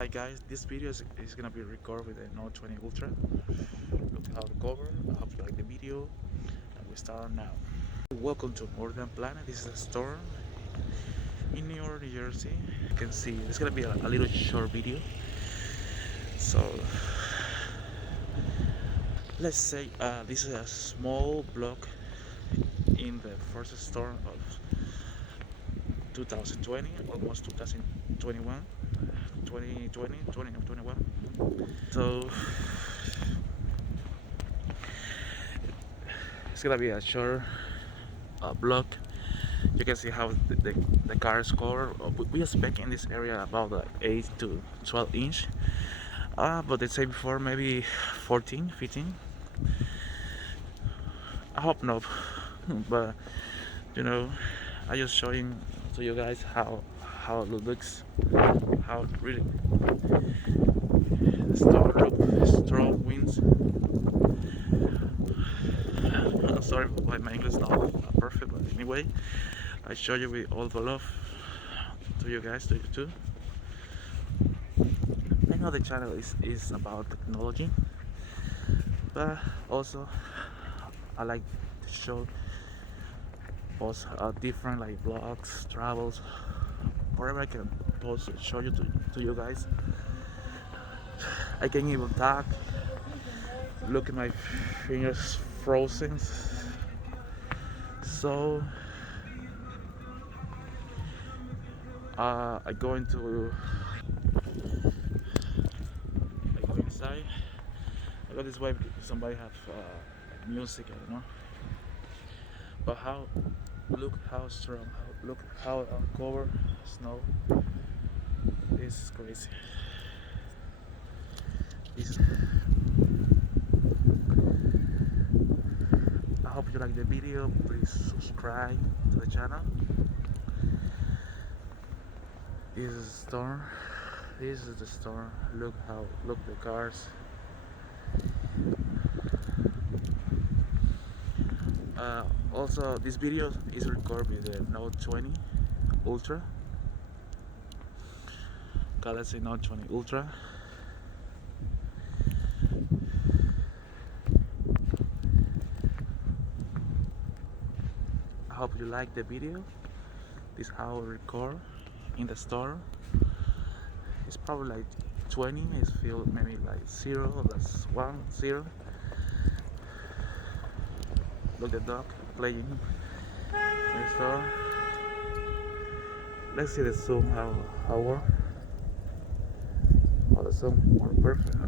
Hi guys, this video is gonna be recorded with a Note 20 Ultra. Look how the cover. I hope you like the video, and we start now. Welcome to More Than Planet. This is a store in Newark, New Jersey. You can see it's gonna be a little short video. So let's say this is a small block in the first store of 2020, almost 2021, 2020, 2021. So it's gonna be a short block. You can see how the car score. We expect in this area about 8 to 12 inch, but they say before maybe 14, 15. I hope not, but you know, I just showing to you guys how it looks, how it really strong look, strong winds. I'm sorry why my English is not perfect, but anyway, I show you with all the love to you guys, to you too. I know the channel is about technology, but also I like to show post different like vlogs, travels, wherever I can post, show you to you guys. I can even talk. Look at my fingers frozen. So I go into I go inside. I go this way because somebody have music. I don't know. But look how strong. Look how cover snow. This is crazy. This, I hope you like the video. Please subscribe to the channel. This is the storm. This is the storm. Look the cars. Also, this video is recorded with the Note 20 Ultra. Galaxy Note 20 Ultra. I hope you like the video. This is how I record in the store. It's probably like 20. It's feel maybe like 0. That's 1, 0. Look the dog playing in the store. Let's see the zoom how work. Oh, the zoom more perfect. Huh?